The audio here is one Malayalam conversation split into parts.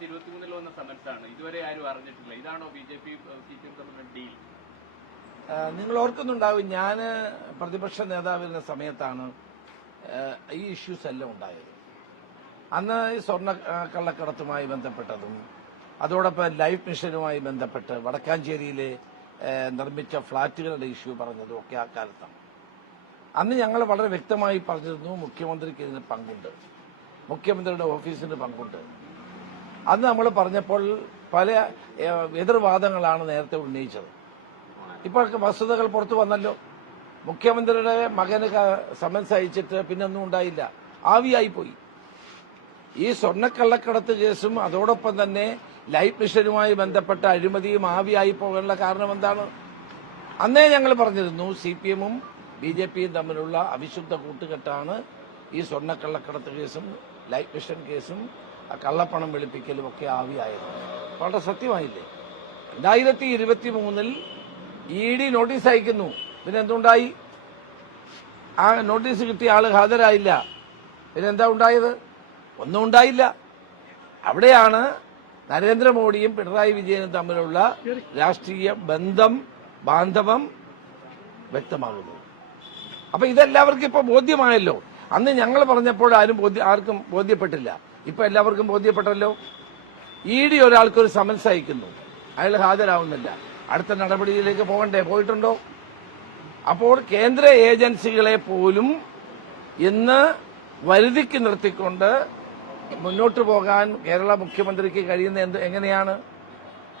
2023 വന്ന സമൻസാണ്. ഇതുവരെ ആരും അറിഞ്ഞിട്ടില്ല. ഇതാണോ ബിജെപി CPM തമ്മിലുള്ള ഡീൽ? നിങ്ങൾ ഓർക്കുന്നുണ്ടാവും, ഞാൻ പ്രതിപക്ഷ നേതാവിന്റെ സമയത്താണ് ഈ ഇഷ്യൂസ് എല്ലാം ഉണ്ടായത്. അന്ന് ഈ സ്വർണ്ണ കള്ളക്കടത്തുമായി ബന്ധപ്പെട്ടതും അതോടൊപ്പം ലൈഫ് മിഷനുമായി ബന്ധപ്പെട്ട് വടക്കാഞ്ചേരിയിലെ നിർമ്മിച്ച ഫ്ളാറ്റുകളുടെ ഇഷ്യൂ പറഞ്ഞതും ഒക്കെ ആ കാലത്താണ്. അന്ന് ഞങ്ങൾ വളരെ വ്യക്തമായി പറഞ്ഞിരുന്നു, മുഖ്യമന്ത്രിക്ക് ഇതിന് പങ്കുണ്ട്, മുഖ്യമന്ത്രിയുടെ ഓഫീസിന് പങ്കുണ്ട്. അന്ന് നമ്മൾ പറഞ്ഞപ്പോൾ പല എതിർവാദങ്ങളാണ് നേരത്തെ ഉന്നയിച്ചത്. ഇപ്പോൾ വസ്തുതകൾ പുറത്തു വന്നല്ലോ. മുഖ്യമന്ത്രിയുടെ മകന് സമൻസ് അയച്ചിട്ട് പിന്നൊന്നും ഉണ്ടായില്ല, ആവിയായിപ്പോയി. ഈ സ്വർണ്ണക്കള്ളക്കടത്ത് കേസും അതോടൊപ്പം തന്നെ ലൈഫ് മിഷനുമായി ബന്ധപ്പെട്ട അഴിമതിയും ആവിയായി പോകാനുള്ള കാരണം എന്താണ്? അന്നേ ഞങ്ങൾ പറഞ്ഞിരുന്നു, CPM-ഉം BJP-യും തമ്മിലുള്ള അവിശുദ്ധ കൂട്ടുകെട്ടാണ് ഈ സ്വർണ്ണക്കള്ളക്കടത്ത് കേസും ലൈഫ് മിഷൻ കേസും കള്ളപ്പണം വെളുപ്പിക്കലും ഒക്കെ ആവിയായത്. വളരെ സത്യമായില്ലേ? 2023 ED നോട്ടീസ് അയക്കുന്നു. പിന്നെ എന്തുണ്ടായി? ആ നോട്ടീസ് കിട്ടിയ ആള് ഹാജരായില്ല. പിന്നെന്താ ഉണ്ടായത്? ഒന്നും ഉണ്ടായില്ല. അവിടെയാണ് നരേന്ദ്രമോദിയും പിണറായി വിജയനും തമ്മിലുള്ള രാഷ്ട്രീയ ബാന്ധവം വ്യക്തമാകുന്നത്. അപ്പൊ ഇതെല്ലാവർക്കും ഇപ്പൊ ബോധ്യമായല്ലോ. അന്ന് ഞങ്ങൾ പറഞ്ഞപ്പോൾ ആർക്കും ബോധ്യപ്പെട്ടില്ല. ഇപ്പൊ എല്ലാവർക്കും ബോധ്യപ്പെട്ടല്ലോ. ED ഒരാൾക്കൊരു സമൻസ് അയക്കുന്നു, അയാൾ ഹാജരാവുന്നില്ല, അടുത്ത നടപടിയിലേക്ക് പോകണ്ടേ? പോയിട്ടുണ്ടോ? അപ്പോൾ കേന്ദ്ര ഏജൻസികളെ പോലും ഇന്ന് വരുതിക്ക് നിർത്തിക്കൊണ്ട് മുന്നോട്ട് പോകാൻ കേരള മുഖ്യമന്ത്രിക്ക് കഴിയുന്ന എങ്ങനെയാണ്?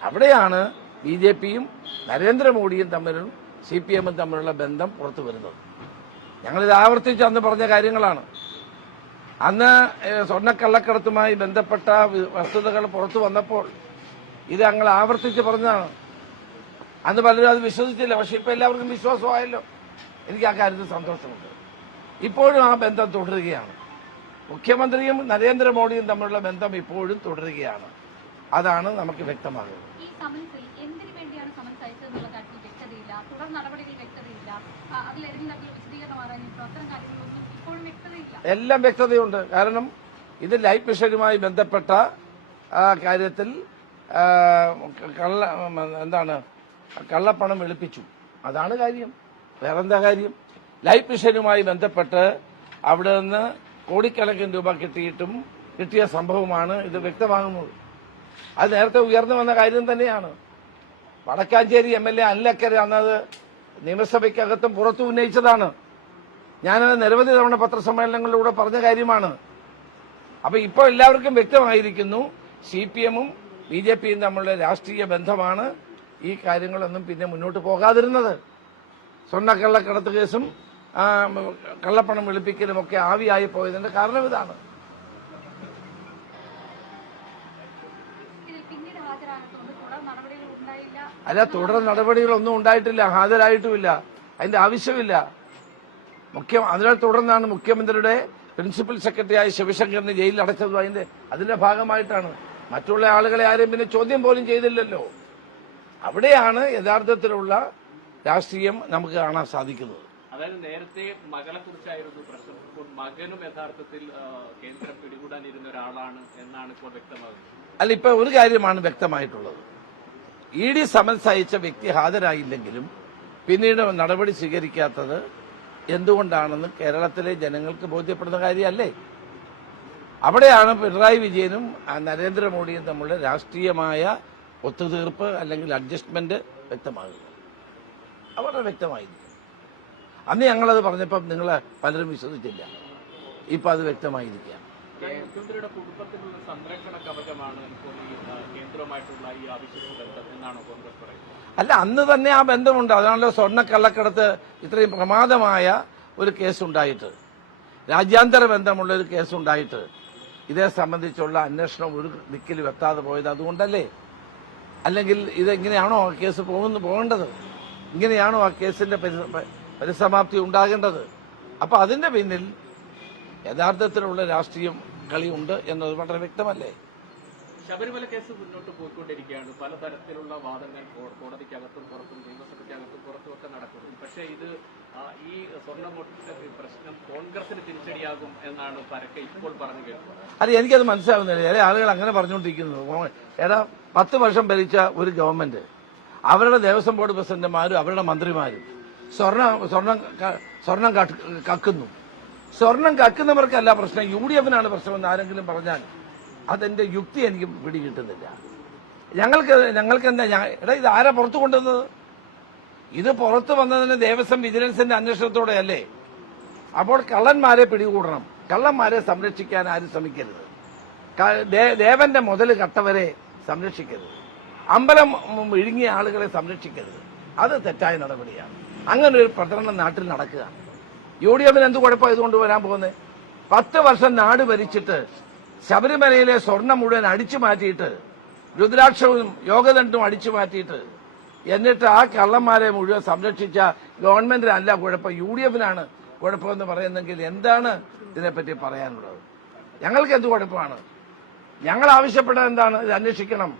അവിടെയാണ് BJP-യും നരേന്ദ്രമോദിയും തമ്മിലും CPM-ഉം തമ്മിലുള്ള ബന്ധം പുറത്തു വരുന്നത്. ഞങ്ങളിത് ആവർത്തിച്ച് അന്ന് പറഞ്ഞ കാര്യങ്ങളാണ്. അന്ന് സ്വർണ്ണക്കള്ളക്കടത്തുമായി ബന്ധപ്പെട്ട വസ്തുതകൾ പുറത്തു വന്നപ്പോൾ ഇത് ഞങ്ങൾ ആവർത്തിച്ച് പറഞ്ഞതാണ്. അന്ന് പലരും അത് വിശ്വസിച്ചില്ല. പക്ഷെ ഇപ്പൊ എല്ലാവർക്കും വിശ്വാസമായല്ലോ. എനിക്ക് ആ കാര്യത്തിൽ സന്തോഷമുണ്ട്. ഇപ്പോഴും ആ ബന്ധം തുടരുകയാണ്. മുഖ്യമന്ത്രിയും നരേന്ദ്രമോദിയും തമ്മിലുള്ള ബന്ധം ഇപ്പോഴും തുടരുകയാണ്. അതാണ് നമുക്ക് വ്യക്തമാകുന്നത്. എല്ലാം വ്യക്തതയുണ്ട്. കാരണം ഇത് ലൈഫ് മിഷനുമായി ബന്ധപ്പെട്ട കാര്യത്തിൽ കള്ളപ്പണം വെളുപ്പിച്ചു. അതാണ് കാര്യം. വേറെന്താ കാര്യം? ലൈഫ് മിഷനുമായി ബന്ധപ്പെട്ട് അവിടെ നിന്ന് കോടിക്കണക്കിന് രൂപ കിട്ടിയ സംഭവമാണ് ഇത് വ്യക്തമാകുന്നത്. അത് നേരത്തെ ഉയർന്നു വന്ന കാര്യം തന്നെയാണ്. വടക്കാഞ്ചേരി MLA അനിലക്കര അന്നത് നിയമസഭയ്ക്കകത്തും പുറത്തു ഉന്നയിച്ചതാണ്. ഞാനത് നിരവധി തവണ പത്രസമ്മേളനങ്ങളിലൂടെ പറഞ്ഞ കാര്യമാണ്. അപ്പൊ ഇപ്പോൾ എല്ലാവർക്കും വ്യക്തമായിരിക്കുന്നു, CPM-ഉം BJP-യും തമ്മിലുള്ള രാഷ്ട്രീയ ബന്ധമാണ് ഈ കാര്യങ്ങളൊന്നും പിന്നെ മുന്നോട്ട് പോകാതിരുന്നത്. സ്വർണ്ണക്കള്ളക്കടത്ത് കേസും കള്ളപ്പണം വെളുപ്പിക്കലും ഒക്കെ ആവിയായി പോയതിന്റെ കാരണം ഇതാണ്. അല്ല, തുടർ നടപടികളൊന്നും ഉണ്ടായിട്ടില്ല, ഹാജരായിട്ടുമില്ല, അതിന്റെ ആവശ്യമില്ല. അതിനാൽ തുടർന്നാണ് മുഖ്യമന്ത്രിയുടെ പ്രിൻസിപ്പൽ സെക്രട്ടറിയായ ശിവശങ്കറിനെ ജയിലിൽ അടച്ചതും അതിന്റെ ഭാഗമായിട്ടാണ്. മറ്റുള്ള ആളുകളെ ആരും പിന്നെ ചോദ്യം പോലും ചെയ്തില്ലല്ലോ. അവിടെയാണ് യഥാർത്ഥത്തിലുള്ള രാഷ്ട്രീയം നമുക്ക് കാണാൻ സാധിക്കുന്നത്. അതായത് നേരത്തെ മകളെ കുറിച്ചായിരുന്നു പ്രശ്നം. ഇപ്പോൾ മകനും യഥാർത്ഥത്തിൽ കേന്ദ്രം പിടികൂടാനിരുന്ന ഒരാളാണ് എന്നാണ് ഇപ്പോൾ വ്യക്തമാകുന്നത്. അല്ല, ഇപ്പൊ ഒരു കാര്യമാണ് വ്യക്തമായിട്ടുള്ളത്. ED സമൻസ് അയച്ച വ്യക്തി ഹാജരായില്ലെങ്കിലും പിന്നീട് നടപടി സ്വീകരിക്കാത്തത് എന്തുകൊണ്ടാണെന്ന് കേരളത്തിലെ ജനങ്ങൾക്ക് ബോധ്യപ്പെടുന്ന കാര്യമല്ലേ? അവിടെയാണ് പിണറായി വിജയനും നരേന്ദ്രമോദിയും തമ്മിലുള്ള രാഷ്ട്രീയമായ ഒത്തുതീർപ്പ് അല്ലെങ്കിൽ അഡ്ജസ്റ്റ്മെന്റ് വ്യക്തമാകുന്നത്. വളരെ വ്യക്തമായിരിക്കും. അന്ന് ഞങ്ങളത് പറഞ്ഞപ്പം നിങ്ങൾ പലരും വിശ്വസിച്ചില്ല. ഇപ്പൊ അത് വ്യക്തമായിരിക്കുക. മുഖ്യമന്ത്രിയുടെ കുടുംബത്തിനുള്ള സംരക്ഷണ കവചമാണ് ഇപ്പോൾ ഈ കേന്ദ്രവുമായിട്ടുള്ള ഈ ആവശ്യത്തിന് ബന്ധം എന്നാണോ കോൺഗ്രസ് പറയുന്നത്? അല്ല, അന്ന് തന്നെ ആ ബന്ധമുണ്ട്. അതാണല്ലോ സ്വർണ്ണക്കള്ളക്കടത്ത് ഇത്രയും പ്രമാദമായ ഒരു കേസുണ്ടായിട്ട്, രാജ്യാന്തര ബന്ധമുള്ള ഒരു കേസുണ്ടായിട്ട് ഇതേ സംബന്ധിച്ചുള്ള അന്വേഷണം ഒരു ദിക്കിലും എത്താതെ പോയത് അതുകൊണ്ടല്ലേ? അല്ലെങ്കിൽ ഇതെങ്ങനെയാണോ ആ കേസ് പോകേണ്ടത്? ഇങ്ങനെയാണോ ആ കേസിന്റെ പരിസമാപ്തി ഉണ്ടാകേണ്ടത്? അപ്പൊ അതിന്റെ പിന്നിൽ യഥാർത്ഥത്തിലുള്ള രാഷ്ട്രീയം കളിയുണ്ട് എന്നത് വളരെ വ്യക്തമല്ലേ? ശബരിമല കേസ് മുന്നോട്ട് പോയിക്കൊണ്ടിരിക്കുകയാണ്. പലതരത്തിലുള്ള വാദങ്ങൾ കോടതിക്കകത്തും പുറത്തും നിയമസഭയ്ക്കകത്തും പുറത്തും ഒക്കെ നടക്കുന്നു. പക്ഷേ ഇത് ഈ സ്വർണ്ണമൊട്ട പ്രശ്നം കോൺഗ്രസിന് തിരിച്ചടിയാകും എന്നാണ് പരക്കെ ഇപ്പോൾ പറഞ്ഞു കേൾക്കുന്നത്. അല്ല, എനിക്കത് മനസ്സിലാവുന്നില്ല. ചില ആളുകൾ അങ്ങനെ പറഞ്ഞുകൊണ്ടിരിക്കുന്നു. 10 വർഷം ഭരിച്ച ഒരു ഗവൺമെന്റ്, അവരുടെ ദേവസ്വം ബോർഡ് പ്രസിഡന്റുമാരും അവരുടെ മന്ത്രിമാരും സ്വർണം കക്കുന്നു. സ്വർണം കക്കുന്നവർക്കല്ല പ്രശ്നം, UDF-നാണ് പ്രശ്നമെന്ന് ആരെങ്കിലും പറഞ്ഞാൽ അതെന്റെ യുക്തി എനിക്ക് പിടികിട്ടുന്നില്ല. ഞങ്ങൾക്ക് എന്താ ഇത് ആരാ പുറത്തു കൊണ്ടുവന്നത്? ഇത് പുറത്തു വന്നതിന് ദേവസ്വം വിജിലൻസിന്റെ അന്വേഷണത്തോടെയല്ലേ? അപ്പോൾ കള്ളന്മാരെ പിടികൂടണം. കള്ളന്മാരെ സംരക്ഷിക്കാൻ ആരും ശ്രമിക്കരുത്. ദേവന്റെ മുതൽ കട്ടവരെ സംരക്ഷിക്കരുത്. അമ്പലം വിഴുങ്ങിയ ആളുകളെ സംരക്ഷിക്കരുത്. അത് തെറ്റായ നടപടിയാണ്. അങ്ങനെ ഒരു പ്രചരണം നാട്ടിൽ നടക്കുക. UDF-ന് എന്ത് കുഴപ്പം ഇതുകൊണ്ട് വരാൻ പോകുന്നത്? 10 വർഷം നാട് ഭരിച്ചിട്ട് ശബരിമലയിലെ സ്വർണം മുഴുവൻ അടിച്ചു മാറ്റിയിട്ട്, രുദ്രാക്ഷവും യോഗദണ്ഡും അടിച്ചു മാറ്റിയിട്ട്, എന്നിട്ട് ആ കള്ളന്മാരെ മുഴുവൻ സംരക്ഷിച്ച ഗവൺമെന്റിനല്ല കുഴപ്പം, UDF-നാണ് കുഴപ്പമെന്ന് പറയുന്നെങ്കിൽ എന്താണ് ഇതിനെപ്പറ്റി പറയാനുള്ളത്? ഞങ്ങൾക്ക് എന്ത് കുഴപ്പമാണ്? ഞങ്ങൾ ആവശ്യപ്പെട്ടത് എന്താണ്? ഇത് അന്വേഷിക്കണം,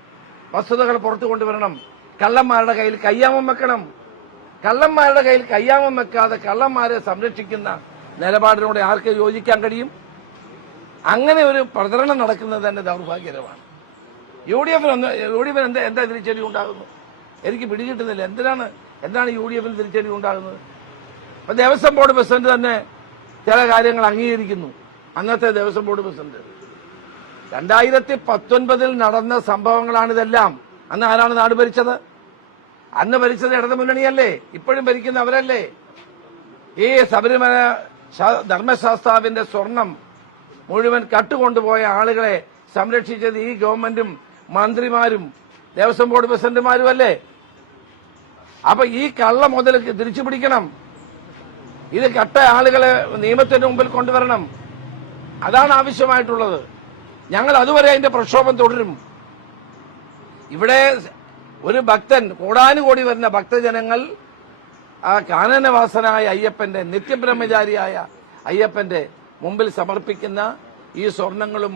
വസ്തുതകൾ പുറത്തു കൊണ്ടുവരണം, കള്ളന്മാരുടെ കയ്യിൽ കയ്യാമം വെക്കണം. കള്ളന്മാരുടെ കയ്യിൽ കയ്യാമം വെക്കാതെ കള്ളന്മാരെ സംരക്ഷിക്കുന്ന നിലപാടിനോട് ആർക്ക് യോജിക്കാൻ കഴിയും? അങ്ങനെ ഒരു പ്രചരണം നടക്കുന്നത് തന്നെ ദൗർഭാഗ്യകരമാണ്. UDF-ന് എന്താ തിരിച്ചടി ഉണ്ടാകുന്നു? എനിക്ക് പിടികിട്ടുന്നില്ല. എന്താണ് UDF-ന് തിരിച്ചടി ഉണ്ടാകുന്നത്? അപ്പൊ ദേവസ്വം ബോർഡ് പ്രസിഡന്റ് തന്നെ ചില കാര്യങ്ങൾ അംഗീകരിക്കുന്നു. അന്നത്തെ ദേവസ്വം ബോർഡ് പ്രസിഡന്റ് 2019 നടന്ന സംഭവങ്ങളാണിതെല്ലാം. അന്ന് ആരാണ് നാട് ഭരിച്ചത്? അന്ന് ഭരിച്ചത് ഇടതു മുന്നണിയല്ലേ? ഇപ്പോഴും ഭരിക്കുന്ന അവരല്ലേ? ഈ ശബരിമല ധർമ്മശാസ്താവിന്റെ സ്വർണം മുഴുവൻ കട്ടുകൊണ്ടുപോയ ആളുകളെ സംരക്ഷിച്ചത് ഈ ഗവൺമെന്റും മന്ത്രിമാരും ദേവസ്വം ബോർഡ് പ്രസിഡന്റുമാരും അല്ലേ? അപ്പൊ ഈ കള്ള മുതൽ തിരിച്ചു പിടിക്കണം. ഇത് കട്ട ആളുകളെ നിയമത്തിന് മുമ്പിൽ കൊണ്ടുവരണം. അതാണ് ആവശ്യമായിട്ടുള്ളത്. ഞങ്ങൾ അതുവരെ അതിന്റെ പ്രക്ഷോഭം തുടരും. ഇവിടെ ഒരു ഭക്തൻ, കോടാനുകോടി വരുന്ന ഭക്തജനങ്ങൾ ആ കാനനവാസനായ അയ്യപ്പന്റെ, നിത്യബ്രഹ്മചാരിയായ അയ്യപ്പന്റെ മുമ്പിൽ സമർപ്പിക്കുന്ന ഈ സ്വർണങ്ങളും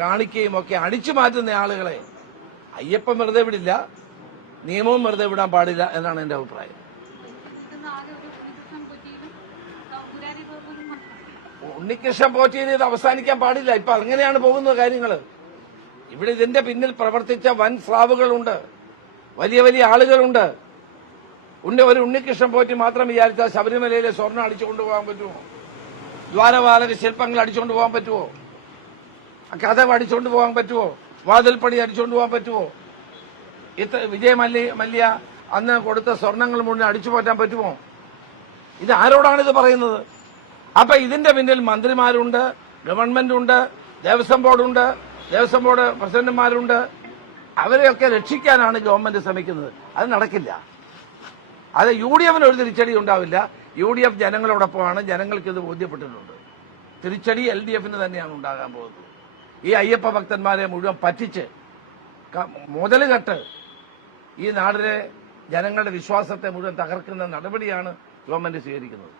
കാണിക്കയും ഒക്കെ അടിച്ചു മാറ്റുന്ന ആളുകളെ അയ്യപ്പൻ വെറുതെ വിടില്ല, നിയമവും വെറുതെ വിടാൻ പാടില്ല എന്നാണ് എന്റെ അഭിപ്രായം. ഉണ്ണികൃഷ്ണൻ പോറ്റിയിൽ ഇത് അവസാനിക്കാൻ പാടില്ല. ഇപ്പൊ അങ്ങനെയാണ് പോകുന്നത് കാര്യങ്ങൾ. ഇവിടെ ഇതിന്റെ പിന്നിൽ പ്രവർത്തിച്ച വൻ സ്രാവുകളുണ്ട്, വലിയ വലിയ ആളുകളുണ്ട്. ഒരു ഉണ്ണികൃഷ്ണൻ പോറ്റി മാത്രം വിചാരിച്ചാൽ ശബരിമലയിലെ സ്വർണ്ണം അടിച്ചുകൊണ്ടുപോകാൻ പറ്റുമോ? ദ്വാരപാലക ശില്പങ്ങൾ അടിച്ചുകൊണ്ട് പോകാൻ പറ്റുമോ? കഥ അടിച്ചുകൊണ്ട് പോകാൻ പറ്റുമോ? വാതിൽപ്പടി അടിച്ചുകൊണ്ട് പോകാൻ പറ്റുമോ? വിജയ് മല്യ അന്ന് കൊടുത്ത സ്വർണങ്ങൾ മുഴുവൻ അടിച്ചു മാറ്റാൻ പറ്റുമോ? ഇത് ആരോടാണ് ഇത് പറയുന്നത്? അപ്പൊ ഇതിന്റെ പിന്നിൽ മന്ത്രിമാരുണ്ട്, ഗവൺമെന്റുണ്ട്, ദേവസ്വം ബോർഡുണ്ട്, ദേവസ്വം ബോർഡ് പ്രസിഡന്റുമാരുണ്ട്. അവരെയൊക്കെ രക്ഷിക്കാനാണ് ഗവൺമെന്റ് ശ്രമിക്കുന്നത്. അത് നടക്കില്ല. അത് UDF-ന് ഒരു തിരിച്ചടി ഉണ്ടാവില്ല. UDF ജനങ്ങളോടൊപ്പമാണ്. ജനങ്ങൾക്ക് ഇത് ബോധ്യപ്പെട്ടിട്ടുണ്ട്. തിരിച്ചടി LDF-ന് തന്നെയാണ് ഉണ്ടാകാൻ പോകുന്നത്. ഈ അയ്യപ്പ ഭക്തന്മാരെ മുഴുവൻ പറ്റിച്ച് മുതലുകെട്ട് ഈ നാടിലെ ജനങ്ങളുടെ വിശ്വാസത്തെ മുഴുവൻ തകർക്കുന്ന നടപടിയാണ് ഗവൺമെന്റ് സ്വീകരിക്കുന്നത്.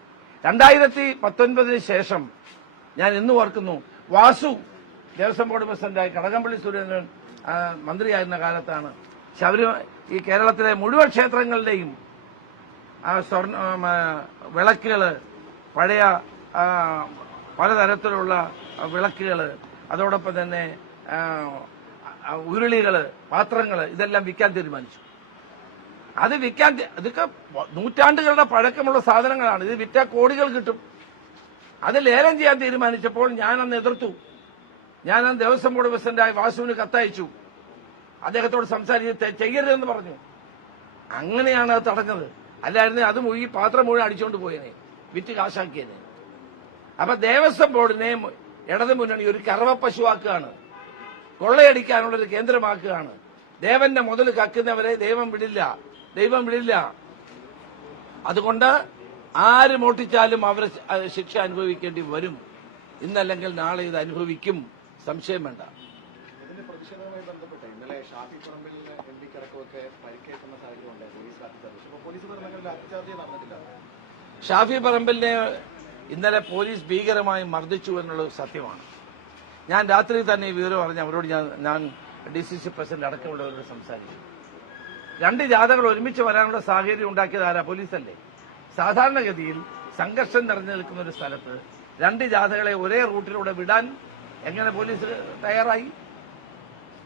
2019 ശേഷം ഞാൻ ഇന്ന് ഓർക്കുന്നു, വാസു ദേവസ്വം ബോർഡ് പ്രസിഡന്റായി കടകംപള്ളി സുരേന്ദ്രൻ മന്ത്രിയായിരുന്ന കാലത്താണ് ഈ കേരളത്തിലെ മുഴുവൻ ക്ഷേത്രങ്ങളുടെയും വിളക്കുകൾ, പഴയ പലതരത്തിലുള്ള വിളക്കുകൾ, അതോടൊപ്പം തന്നെ ഉരുളികൾ, പാത്രങ്ങൾ, ഇതെല്ലാം വിൽക്കാൻ തീരുമാനിച്ചു. അത് വിൽക്കാൻ, ഇതൊക്കെ നൂറ്റാണ്ടുകളുടെ പഴക്കമുള്ള സാധനങ്ങളാണ്. ഇത് വിറ്റാൽ കോടികൾ കിട്ടും. അത് ലേലം ചെയ്യാൻ തീരുമാനിച്ചപ്പോൾ ഞാൻ അന്ന് എതിർത്തു. ഞാൻ അന്ന് ദേവസ്വം ബോർഡ് പ്രസിഡന്റായി വാസുവിന് കത്തയച്ചു. അദ്ദേഹത്തോട് സംസാരിച്ച് ചെയ്യരുതെന്ന് പറഞ്ഞു. അങ്ങനെയാണ് അത് തടഞ്ഞത്. അല്ലായിരുന്നു അത് ഈ പാത്രം മുഴുവൻ അടിച്ചുകൊണ്ട് പോയേനെ, വിറ്റ് കാശാക്കിയേനെ. അപ്പൊ ദേവസ്വം ബോർഡിനെ ഇടതു മുന്നണി ഒരു കറവ പശുവാക്കുകയാണ്, കൊള്ളയടിക്കാനുള്ളൊരു കേന്ദ്രമാക്കുകയാണ്. ദേവന്റെ മുതൽ കക്കുന്നവരെ ദൈവം വിടില്ല. അതുകൊണ്ട് ആര് മോട്ടിച്ചാലും അവർ ശിക്ഷ അനുഭവിക്കേണ്ടി വരും. ഇന്നല്ലെങ്കിൽ നാളെ ഇത് അനുഭവിക്കും, സംശയം വേണ്ട. ഇതിന്റെ പ്രതിഷേധവുമായി ബന്ധപ്പെട്ട് ഇന്നലെ ഷാഫി പറമ്പിലിന് എംപിക്കടക്കമൊക്കെ പരിക്കേൽക്കുന്ന സാഹചര്യമുണ്ട്. പോലീസ് ലാത്തിചാർജ് നടന്നിട്ടില്ല. ഷാഫി പറമ്പിലിനെ ഇന്നലെ പോലീസ് ഭീകരമായി മർദ്ദിച്ചു എന്നുള്ളത് സത്യമാണ്. ഞാൻ രാത്രി തന്നെ ഈ വിവരം അറിഞ്ഞ് അവരോട് ഞാൻ DCC പ്രസിഡന്റ് അടക്കമുള്ളവരോട് സംസാരിച്ചു. 2 ജാഥകൾ ഒരുമിച്ച് വരാനുള്ള സാഹചര്യം ഉണ്ടാക്കിയത് ആരാ? പോലീസല്ലേ. സാധാരണഗതിയിൽ സംഘർഷം നിറഞ്ഞു നിൽക്കുന്ന ഒരു സ്ഥലത്ത് 2 ജാഥകളെ ഒരേ റൂട്ടിലൂടെ വിടാൻ എങ്ങനെ പോലീസ് തയ്യാറായി?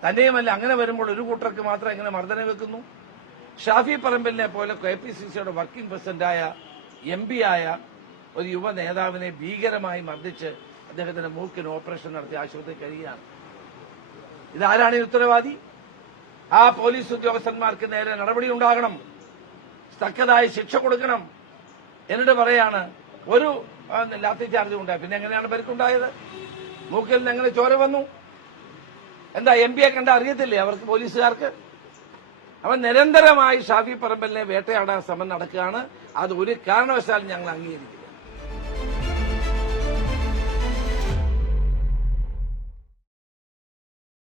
തന്നെയുമല്ല, അങ്ങനെ വരുമ്പോൾ ഒരു കൂട്ടർക്ക് മാത്രം എങ്ങനെ മർദ്ദനം വെക്കുന്നു? ഷാഫി പറമ്പിലിനെ പോലെ KPCCയുടെ വർക്കിംഗ് പ്രസിഡന്റായ MP ആയ ഒരു യുവ നേതാവിനെ ഭീകരമായി മർദ്ദിച്ച് അദ്ദേഹത്തിന്റെ മൂക്കിന് ഓപ്പറേഷൻ നടത്തി ആശുപത്രി കഴിയുകയാണ്. ഇതാരാണ് ഈ ഉത്തരവാദി? ആ പോലീസ് ഉദ്യോഗസ്ഥന്മാർക്ക് നേരെ നടപടി ഉണ്ടാകണം, തക്കതായ ശിക്ഷ കൊടുക്കണം. എന്നിട്ട് പറയാണ് ഒരു ലാത്തി ചാർജ് ഉണ്ടായി. പിന്നെ എങ്ങനെയാണ് പരിക്കുണ്ടായത്? മൂക്കിൽ നിന്ന് എങ്ങനെ ചോര വന്നു? എന്താ MP കണ്ട അറിയത്തില്ലേ അവർക്ക്, പോലീസുകാർക്ക്? അവൻ നിരന്തരമായി ഷാഫി പറമ്പലിനെ വേട്ടയാടാൻ ശ്രമം നടക്കുകയാണ്. അത് ഒരു കാരണവശാലും ഞങ്ങൾ അംഗീകരിക്കും.